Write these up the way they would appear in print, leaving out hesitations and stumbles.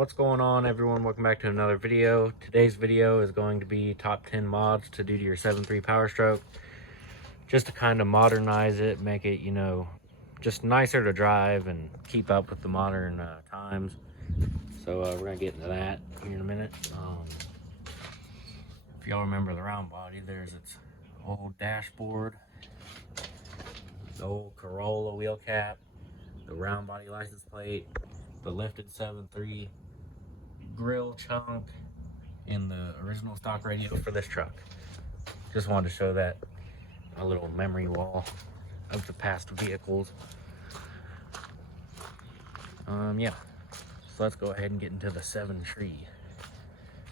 What's going on, everyone? Welcome back to another video. Today's video is going to be top 10 mods to do to your 7.3 Powerstroke, just to kind of modernize it, make it, just nicer to drive and keep up with the modern times. So we're gonna get into that here in a minute. If y'all remember the round body, there's its old dashboard, the old Corolla wheel cap, the round body license plate, the lifted 7.3 grill chunk, and the original stock radio for this truck. Just wanted to show that, a little memory wall of the past vehicles. Yeah, so let's go ahead and get into the 7.3.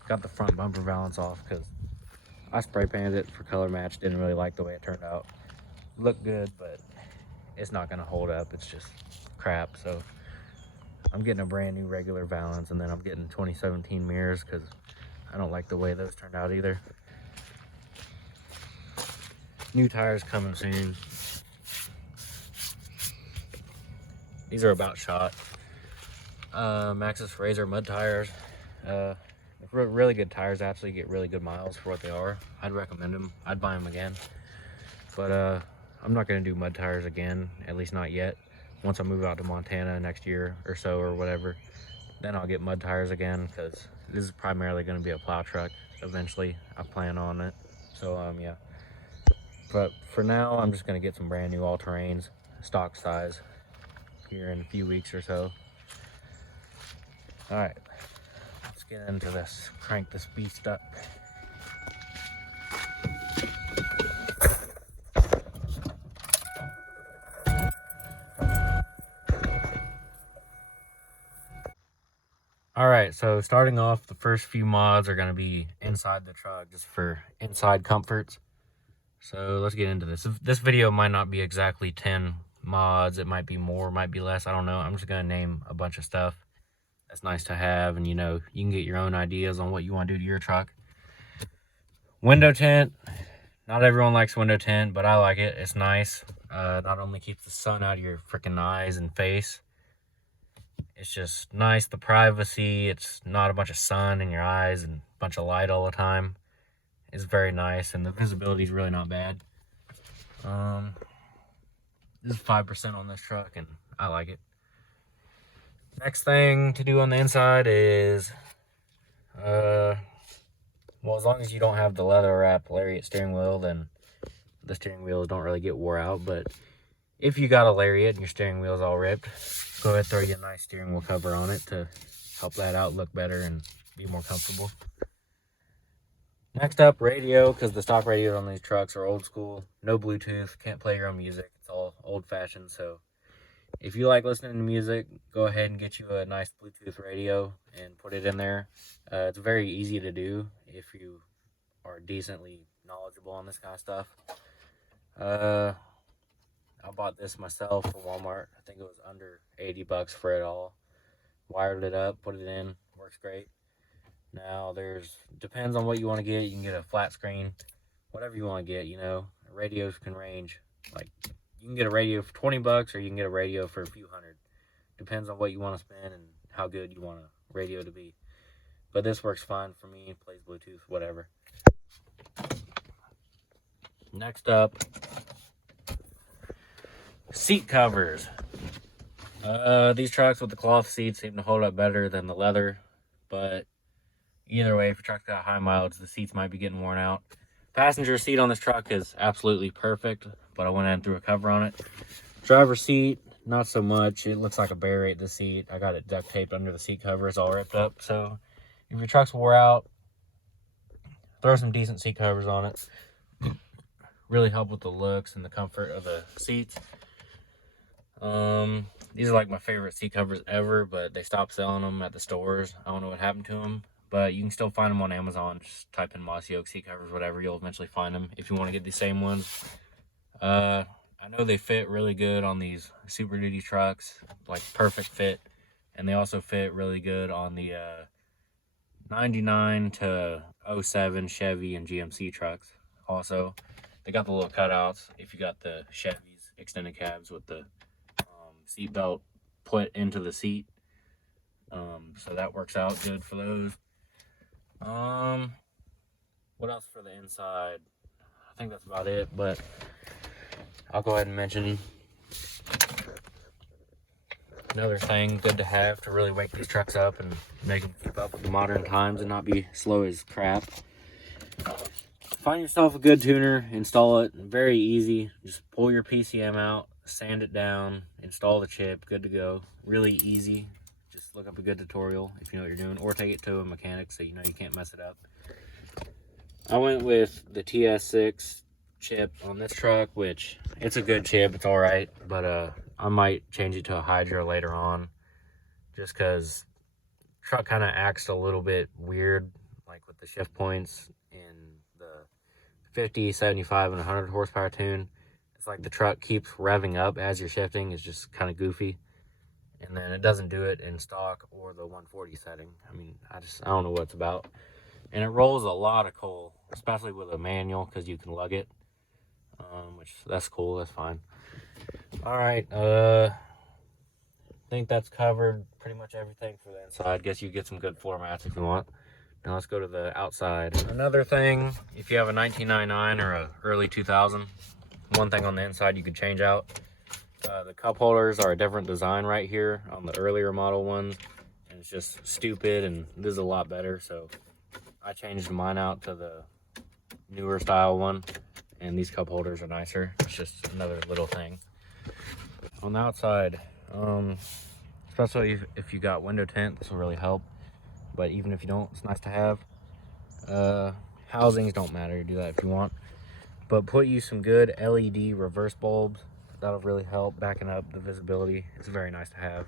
Got the front bumper valance off because I spray painted it for color match. Didn't really like the way it turned out. Looked good, but it's not gonna hold up. It's just crap. So I'm getting a brand new regular valance, and then I'm getting 2017 mirrors because I don't like the way those turned out either. New tires coming soon. These are about shot. Maxxis Razor mud tires. Really good tires. Actually get really good miles for what they are. I'd recommend them. I'd buy them again. But I'm not going to do mud tires again, at least not yet. Once I move out to Montana next year or so or whatever, then I'll get mud tires again, because this is primarily going to be a plow truck eventually. I plan on it. So yeah. But for now, I'm just going to get some brand new all-terrains, stock size, here in a few weeks or so. All right, let's get into this. Crank this beast up. All right, so starting off, the first few mods are going to be inside the truck, just for inside comforts. So let's get into this. This video might not be exactly 10 mods. It might be more, might be less. I don't know. I'm just going to name a bunch of stuff that's nice to have, and you can get your own ideas on what you want to do to your truck. Window tint. Not everyone likes window tint, but I like it. It's nice. Not only keeps the sun out of your freaking eyes and face, it's just nice. The privacy, it's not a bunch of sun in your eyes and a bunch of light all the time. It's very nice, and the visibility is really not bad. This is 5% on this truck, and I like it. Next thing to do on the inside is, well, as long as you don't have the leather wrap lariat steering wheel, then the steering wheels don't really get wore out. But if you got a lariat and your steering wheel's all ripped, go ahead and throw you a nice steering wheel cover on it to help that out, look better, and be more comfortable. Next up, radio, because the stock radios on these trucks are old school. No Bluetooth, can't play your own music. It's all old-fashioned. So if you like listening to music, go ahead and get you a nice Bluetooth radio and put it in there. It's very easy to do if you are decently knowledgeable on this kind of stuff. I bought this myself from Walmart. I think it was under 80 bucks for it all. Wired it up, put it in, works great. Now depends on what you want to get. You can get a flat screen, whatever you want to get, Radios can range. Like, you can get a radio for 20 bucks or you can get a radio for a few hundred. Depends on what you want to spend and how good you want a radio to be. But this works fine for me. It plays Bluetooth, whatever. Next up, seat covers. These trucks with the cloth seats seem to hold up better than the leather, but either way, if your truck's got high mileage, the seats might be getting worn out. Passenger seat on this truck is absolutely perfect, but I went ahead and threw a cover on it. Driver's seat, not so much. It looks like a bear ate the seat. I got it duct taped under the seat cover. It's all ripped up. So if your truck's wore out, throw some decent seat covers on it. Really help with the looks and the comfort of the seats. These are like my favorite seat covers ever, but they stopped selling them at the stores. I don't know what happened to them, but you can still find them on Amazon. Just type in Mossy Oak seat covers, whatever. You'll eventually find them if you want to get the same ones. I know they fit really good on these Super Duty trucks, like perfect fit, and they also fit really good on the 99 to 07 Chevy and GMC trucks. Also, they got the little cutouts if you got the Chevys extended cabs with the seat belt put into the seat. So that works out good for those. What else for the inside? I think that's about it, but I'll go ahead and mention another thing good to have to really wake these trucks up and make them keep up with the modern times and not be slow as crap. Find yourself a good tuner, install it. Very easy. Just pull your PCM out, sand it down, install the chip, good to go. Really easy. Just look up a good tutorial if you know what you're doing, or take it to a mechanic so you know you can't mess it up. I went with the TS6 chip on this truck, which it's a good chip, it's all right, but I might change it to a Hydra later on, just because truck kind of acts a little bit weird, like with the shift points in the 50, 75, and 100 horsepower tune. It's like the truck keeps revving up as you're shifting. It's just kind of goofy. And then it doesn't do it in stock or the 140 setting. I mean, I don't know what it's about. And it rolls a lot of coal, especially with a manual, because you can lug it, which that's cool. That's fine. All right. I think that's covered pretty much everything for the inside. Guess you get some good floor mats if you want. Now let's go to the outside. Another thing, if you have a 1999 or a early 2000, one thing on the inside you could change out. The cup holders are a different design right here on the earlier model ones, and it's just stupid, and this is a lot better, so I changed mine out to the newer style one, and these cup holders are nicer. It's just another little thing. On the outside, especially if you got window tint, this will really help. But even if you don't, it's nice to have. Housings don't matter, you do that if you want. But put you some good LED reverse bulbs. That'll really help backing up the visibility. It's very nice to have.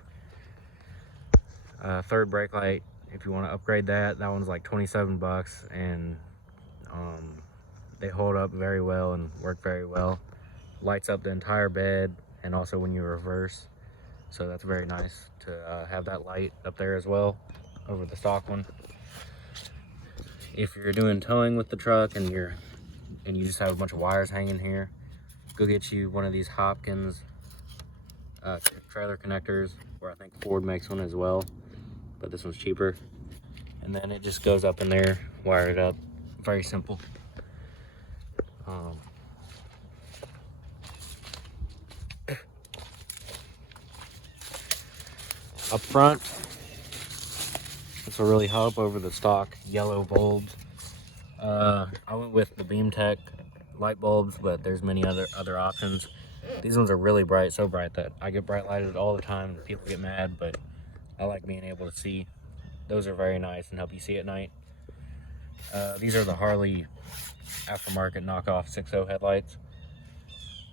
Third brake light, if you want to upgrade that one's like 27 bucks, and they hold up very well and work very well. Lights up the entire bed, and also when you reverse. So that's very nice to have that light up there as well over the stock one. If you're doing towing with the truck and you just have a bunch of wires hanging here, go get you one of these Hopkins trailer connectors, or I think Ford makes one as well, but this one's cheaper. And then it just goes up in there, wire it up. Very simple. Up front, this will really help over the stock yellow bulbs. I went with the BeamTech light bulbs, but there's many other options. These ones are really bright, so bright that I get bright lighted all the time and people get mad, but I like being able to see. Those are very nice and help you see at night. These are the Harley aftermarket knockoff 6.0 headlights.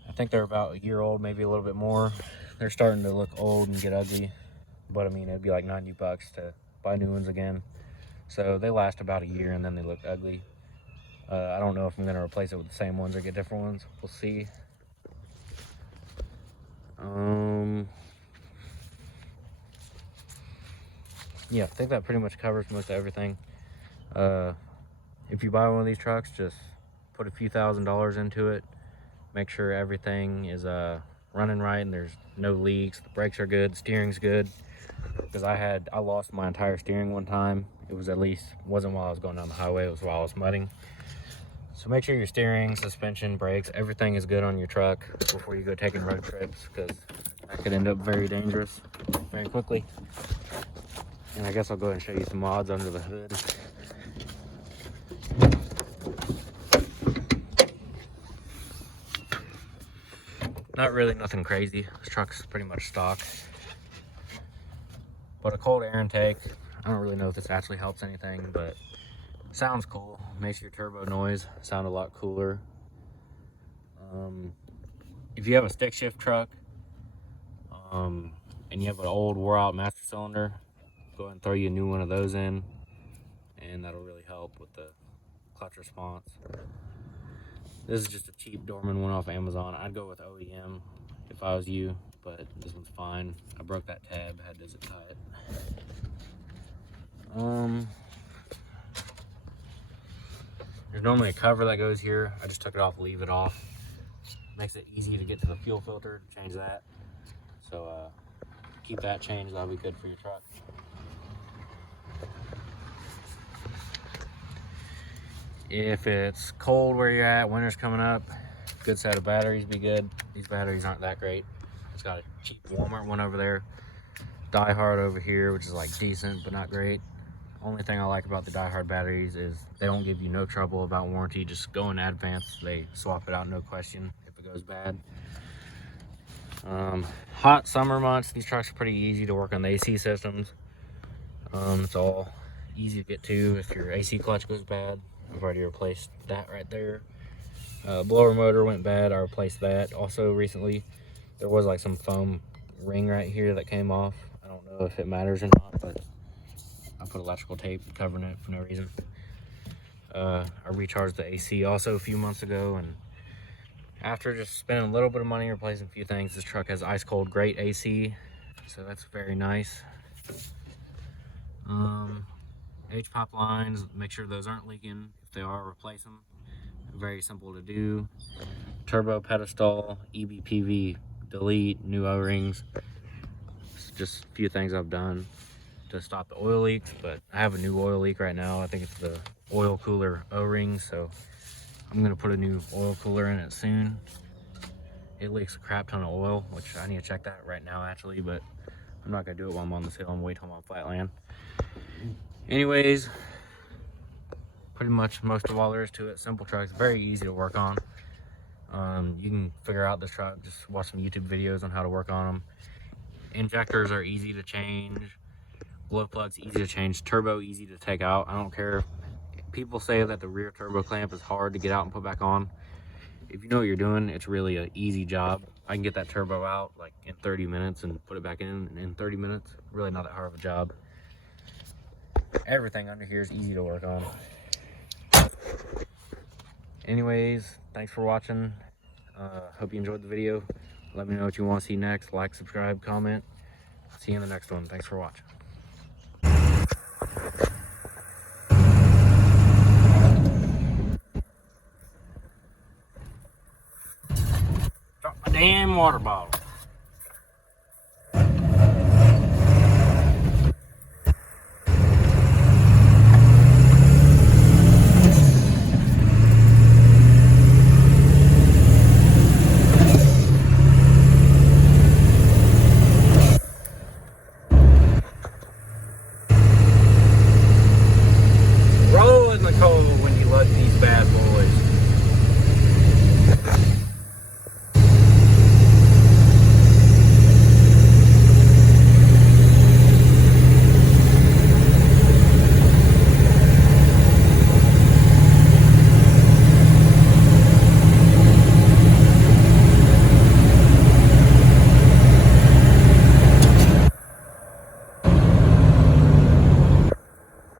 I think they're about a year old, maybe a little bit more. They're starting to look old and get ugly, but I mean, it'd be like 90 bucks to buy new ones again. So they last about a year and then they look ugly. I don't know if I'm going to replace it with the same ones or get different ones. We'll see. Yeah, I think that pretty much covers most of everything. If you buy one of these trucks, just put a few $1,000s into it. Make sure everything is running right and there's no leaks. The brakes are good, steering's good. Because I lost my entire steering one time. It wasn't while I was going down the highway, it was while I was mudding. So make sure your steering, suspension, brakes, everything is good on your truck before you go taking road trips, because that could end up very dangerous very quickly. And I guess I'll go ahead and show you some mods under the hood. Not really nothing crazy. This truck's pretty much stock. But a cold air intake, I don't really know if this actually helps anything, but sounds cool. Makes your turbo noise sound a lot cooler. If you have a stick shift truck and you have an old wore out master cylinder, go ahead and throw you a new one of those in, and that'll really help with the clutch response. This is just a cheap Dorman one off Amazon. I'd go with OEM if I was you, but this one's fine. I broke that tab, had to zip tie it. There's normally a cover that goes here. I just took it off, leave it off. Makes it easy to get to the fuel filter, change that. So keep that changed, that'll be good for your truck. If it's cold where you're at, winter's coming up, good set of batteries be good. These batteries aren't that great. It's got a cheap Walmart one over there. Die Hard over here, which is like decent but not great. Only thing I like about the Die Hard batteries is they don't give you no trouble about warranty. Just go in advance, they swap it out, no question, if it goes bad. Hot summer months, these trucks are pretty easy to work on the AC systems. It's all easy to get to. If your AC clutch goes bad, I've already replaced that right there. Blower motor went bad, I replaced that. Also recently, there was like some foam ring right here that came off. I don't know if it matters or not, but I put electrical tape covering it for no reason. I recharged the AC also a few months ago, and after just spending a little bit of money replacing a few things, this truck has ice cold great AC, so that's very nice. H-pop lines, make sure those aren't leaking. If they are, replace them. Very simple to do. Turbo pedestal, EBPV, delete, new O-rings. It's just a few things I've done to stop the oil leaks, but I have a new oil leak right now. I think it's the oil cooler O-ring, so I'm gonna put a new oil cooler in it soon. It leaks a crap ton of oil, which I need to check that right now actually, but I'm not gonna do it while I'm on this hill and wait till I'm on flat land. Anyways, pretty much most of all there is to it. Simple trucks, very easy to work on. You can figure out this truck, just watch some YouTube videos on how to work on them. Injectors are easy to change. Glow plugs easy to change. Turbo easy to take out. I don't care. People say that the rear turbo clamp is hard to get out and put back on. If you know what you're doing, it's really an easy job. I can get that turbo out like in 30 minutes and put it back in 30 minutes. Really not that hard of a job. Everything under here is easy to work on. Anyways, thanks for watching. Hope you enjoyed the video. Let me know what you want to see next. Like, subscribe, comment. See you in the next one. Thanks for watching. Drop my damn water bottle.